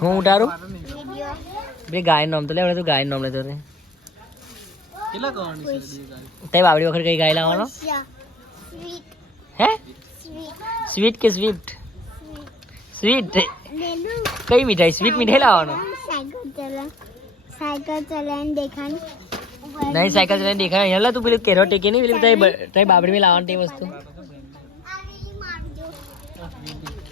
હું ઉતારું? બે ગાય નામ તો લેવડે તું ગાય નામ લેતો તે બાવડી વખત કઈ ગાય લાવવાનો? હે? સ્વીટ સ્વીટ કે સ્વીટ? સ્વીટ. કઈ મીઠાઈ? સ્વીટ મીઠાઈ લાવવાનો? સાયકલ ચલાવીને દેખાણ નહીં સાયકલ ચલાવીને દેખાય. અહીંયા લા તું પેલું કેરો ટેકી નહીં પેલી તારી બાબડી માં લાવવાની તે વસ્તુ.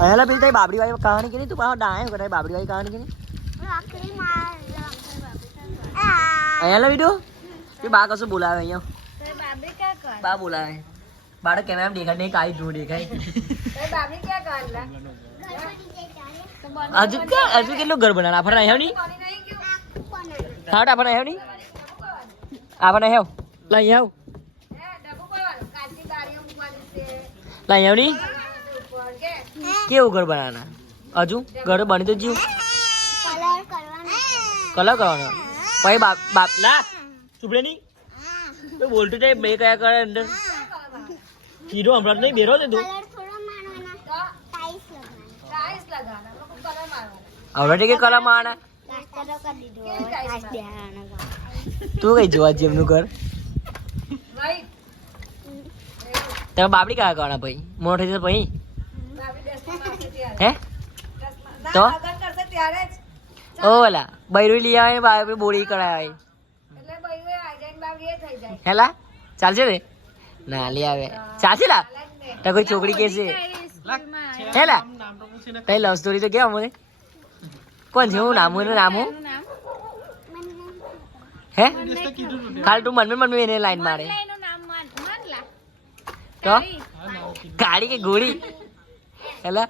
અહીંયા પેલી તારી બાબડી વાળી કહાની કરી તું? પાછો ડાયો તારી બાબડી વાળી કહાની માર અહીંયા લા વીડિયો બા કશું બોલાવે અહીંયા? બાબરી બા બોલાવે. બાળક કેમેરા દેખાય નહીં કાઈ ધૂળ દેખાય. બાબરી હજુ હજુ કેટલું ઘર બનાવે? આપણને આવ્યો નહીં? હા આપણે આવ્યો નહીં? આપણે આવ્યો લઈ આવ. લઈ અહીંયા આવ નહીં? કેવું ઘર બનાવવાના હજુ ઘર બની તો જ્યું કલર કરવાનો કલર કરવાનો પછી બાપ બાપ લા ચૂપડે નહીં તો બોલતું જાય બે કયા કરે અંદર હીરો હમણાં નહીં બેરો છે તું કલર થોડો મારવાના ટાઈસ લગાવવાનો આવડે કે કલર માણા પ્લાસ્ટર તો કરી દીધું હવે ટાઈસ બેહાડવાનો તું કઈ જોવા છે એમનું ઘર તમે બાબડી કયા કરવાના ભાઈ મોટો થઈ જશે પછી હે? તો? ઓલા બૈરું લઈ આવે ને બોડી કરાય હેલા? ચાલશે રે ના લઈ આવે. ચાલશે લા? તો કોઈ છોકરી કે છે? હેલા? નામ તો તઈ લવ સ્ટોરી તો કેવા મને કોણ છે? હું નામ હું એનું નામ હે? કાલ તું તું. મનમે મનમે એને લાઈન મારે. તો? કાળી કે ગોળી હેલા.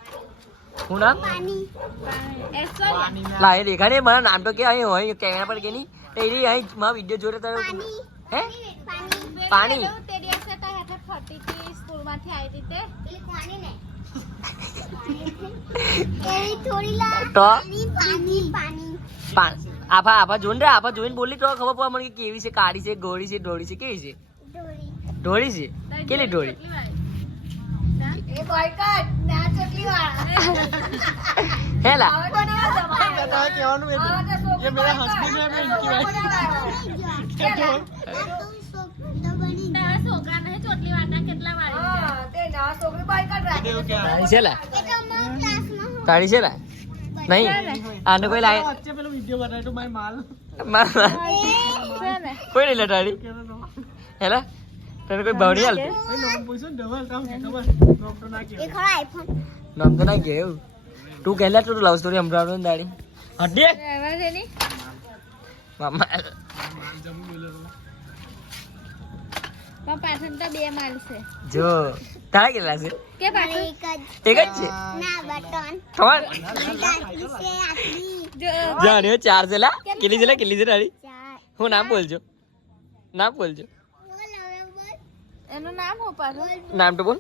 હું નામ? લા એ દેખાડે મારા નામ તો કે અહીં હોય કેમેરા પર કે નહીં. તો એની અહીં મારા વીડિયો જોડે તારે હે? પાણી. ને? તો? પાણી પાણી પાણી. પા- આભા આભા જોઈને રે આભા જોઈને બોલી તો ખબર પડે મને કે કેવી છે કાળી છે ગોળી છે ઢોળી છે કેવી છે? ઢોળી છે? કેટલી ઢોળી હસબન્ડ હે મેં ઇનકી તારી છે ને નહીં. આને કોઈ લાગે પેલો વિડિયો બનાવ્યો તો માલ માર- માર. કોઈ નહીં લટાડી હેલા. તને કોઈ ભાવડી હાલ નામ તો ના કે એવું. તું કહેલા તું લવ સ્ટોરી સંભળાવતો ને દાડી. હટે. મામા. જમું બોલે બે માલ છે. જો. તારા કેટલા છે? કે એક જ. છે? ના બટન. ખબર ચાર છે લા. કેટલી છે લા? કેટલી છે તારી? હું નામ બોલજો. નામ બોલજો. એનું નામ હું પાછું નામ તો બોલ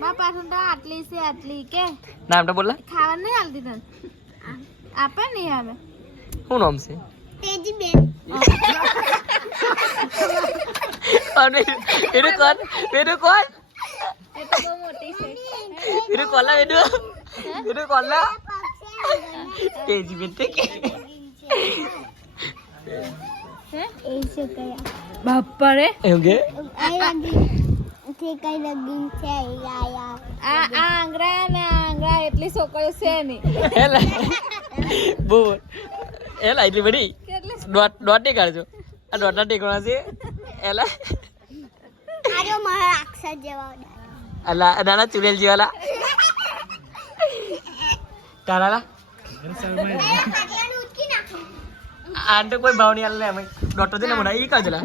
માં પાછું તો આટલી છે આટલી કે નામ તો બોલ લા. ખાવાનું નહીં હાલતી તને આપે નહીં આવે શું નામ છે તેજી બેન અને એનું કોણ એનું કોણ એ તો બહુ મોટી છે એનું કોલા એનું એનું કોલા કેજી બેન તે કે હે એ શું કયા બાપા રે એવું કે આ લગી કઈ લગીન છે? આ આ આંગળા ને આ આંગળા એટલી છોકરીઓ છે નહીં. હેલા. બહુ હેલા એટલી બધી? ડોટ ડોટ કાઢજો આ દોટના ટેકવાના છે. એલા આજો મારા અક્ષર જેવા અલા નાના ચુડેલ જેવાલા તારા લા. પાટિયાનું ઉચકી નાખો. આને તો કોઈ ભાવ નહીં. આલે અમે ડોટો છે ને મને ઈ કરજો લા.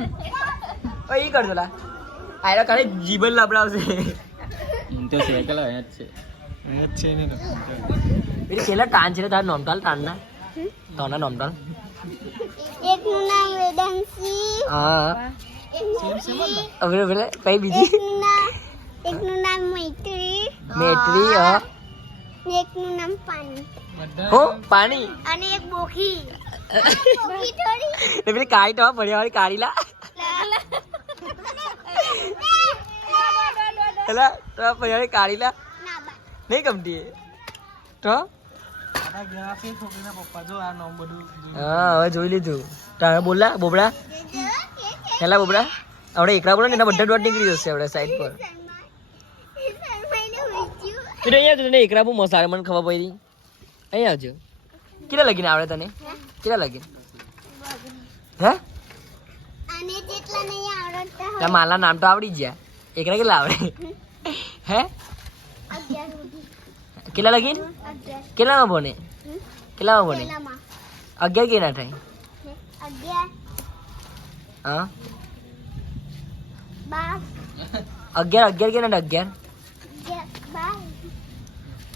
ઓય ઈ કરજો લા. આયરા ખાલી જીબન લાબડાવશે તો સાયકલ કલા અહીંયા જ છે. અહીંયા જ છે ને પેલી છેલ્લા ટાન છે ને તારા નોમટાલ ટાનના તોના નોમટાલ એકનું નામ વેદાંશી. હા. હવે હવે કઈ બીજી? એક નું નામ મૈત્રી. મેટરી હા. એક નું નામ પાણી હો પાણી અને એક બોખી. બોખી થોડી એટલે કાઈ તો પડ્યા વાળી કાઢી લા એલા તો પછી કાઢી લા. નહીં ગમતી તો. હા હવે જોઈ લીધું. તારે બોલા બોબડા? હેલા બોબડા? આપણે એકલા બોલો ને એના બધા ડોટ નીકળી જશે આપણે સાઈડ પર. તું અહીંયા તને એકલા બહુ મસાલા મને ખબર પડી. અહીંયા આવજો કેટલા લગીને આવડે તને? કેટલા લગીને? હે? માલા નામ તો આવડી ગયા. એકલા કેટલા આવડે હે કેટલા લગીન કેટલામાં ભણે? કેટલામાં ભણે અગિયાર કે ના થાય હા અગિયાર અગિયાર કેના થાય અગિયાર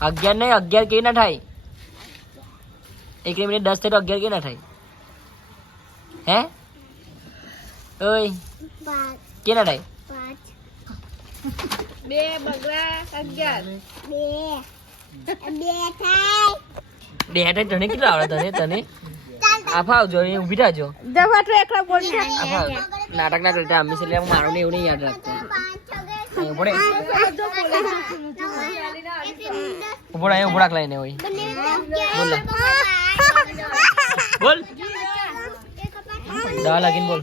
અગિયાર નહીં અગિયાર કે ના થાય એક મિનિટ દસ થાય તો અગિયાર કે ના થાય હે ઓય કેના કે ના થાય બે બગડા અગિયાર. બે. બે થાય. બે થાય તને કેટલા આવડે તને તને આફા આવજો અહીં ઊભી થાજો તો એકલા બોલ. નાટક ના કરતા અમે એટલે મારું ને એવું નહીં યાદ રાખતો. પાંચ છ અહીં ઊભો રહે. ઊભો રહે, અહીં ઊભો રાખ લઈને હોય. બોલ. બોલ. લાગીને બોલ.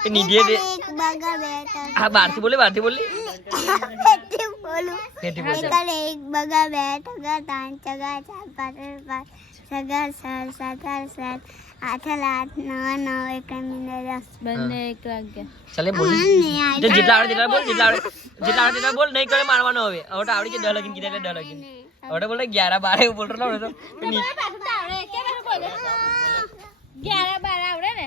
એ નિધિએ દે એક બગા બે ત્રણ હા બહારથી બોલે બહારથી બોલી ફેટી બોલું ફેટી બોલ ચાલ. એકલ એક બગા બે ટગા ત્રણ ચગા ચાર પાંચ પાંચ સગા સાત સાત આઠ સાત આઠ આઠ નવ નવ એક મિનિટ દસ બંને એક અગિયાર ચાલે બોલી મને જે જેટલા આવડે તેટલા બોલ જેટલા આવડે જેટલા આવડે તેટલા બોલ નહીં કરે મારવાનો હવે હવે તો આવડી છે દસ લગીન કીધા એટલે દસ લગીન હવે તો બોલે ગ્યારા બારે એવું બોલતો ના આવડે તો ની- પાછું તો આવડે કે પાછું બોલે ગ્યારા બાર આવડે ને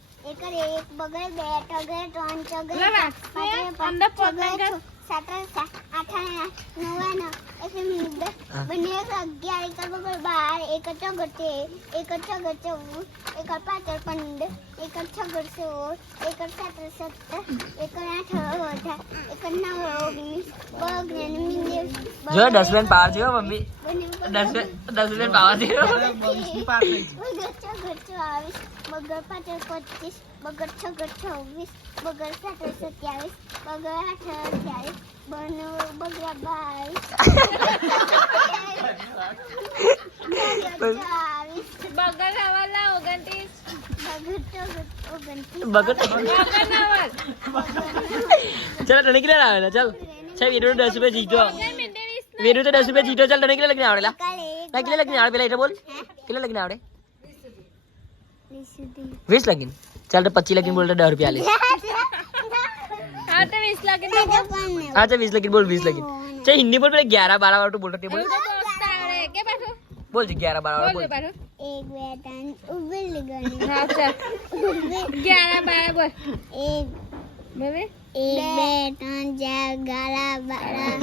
એકલ એક બગડે બે ટગડે ત્રણ ચગડે લેવા. પાંચે પાંચ અંદર પગ છગડે નાખ. છ, સાત સાત આઠ આઠ નવ નવ એક મિનિટ દસ હા. બંને એક અગિયાર એક બગડ બાર એક ચગડ તેર એક ચગડ ચૌદ એક પાંચ પંદર એક છગડ સોળ એક સાત સત્તર એક આઠ અઢાર એક નવ ઓગણીસ બગડે ને મિનિટ જો ડસ્ટબિન પાવર થયો મમ્મી બંને ડસ્ટબિન ડસ્ટબિન પાવર થયો વીસની પાર થઈ છે. બગર ચોવીસ બગર પાંચર પચીસ બગર છગર છવ્વીસ બગર સાતર સત્યાવીસ બગર આઠ અઠ્યાવીસ બનો બગર બાવીસ. બગર ઓગણત્રીસ. આવલ ચાલ તને કેટલા આવેલા ચાલ. છે વીરુ દસ રૂપિયા જીતો. તો દસ રૂપિયા જીતો. ચાલ તને કેટલા લગ્ન આવેલા કેટલા લગ્ન આવડે પેલા એટલે બોલ. કેટલા લગ્ન આવડે? વીસ સુધી વીસ લગીને ચાલ તો પચીસ લગીને બોલ તો દસ રૂપિયા આલે હા તો વીસ લાગીને મને પણ હા ચાલ વીસ લગીને બોલ વીસ લગીને ચાલ હિન્દી બોલ પેલા ગ્યારા બારા વાળું બોલતો તે બોલ એવું તો દોસ્ત આવડે કે પાછું બોલ છે ગ્યારા બારા બોલ વાળું બોલ પાછું એક બે ત્રણ ઉભી લીગણી હા ચાલ ગ્યારા બાર બોલ એક બરાબર એક બે ત્રણ ચાર ગાળા બારા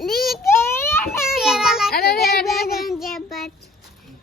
લીકે અરે રે, એક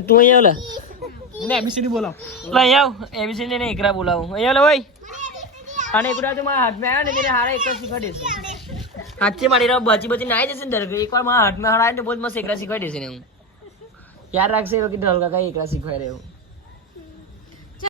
તું અહીંયા લે. ને એબીસીડી બોલાવ. લે અહીંયા આવ. એબીસીડી ને એકરા બોલાવ. અહીંયા લે ભાઈ. અને એકરા તો મારા હાથમાં આવ્યા ને તેને હારા એકરા શીખવાડી દેશે. હાથે મારી રહ્યો બચી બચી નાઈ જશે ને દરેક એકવાર મારા હાથમાં હારા ને બહુ મસ્ત એકરા શીખવાડી દેશે ને હું. યાદ રાખશે એ વખતે ઢોલ કાકા એકરા શીખવાડે એવું.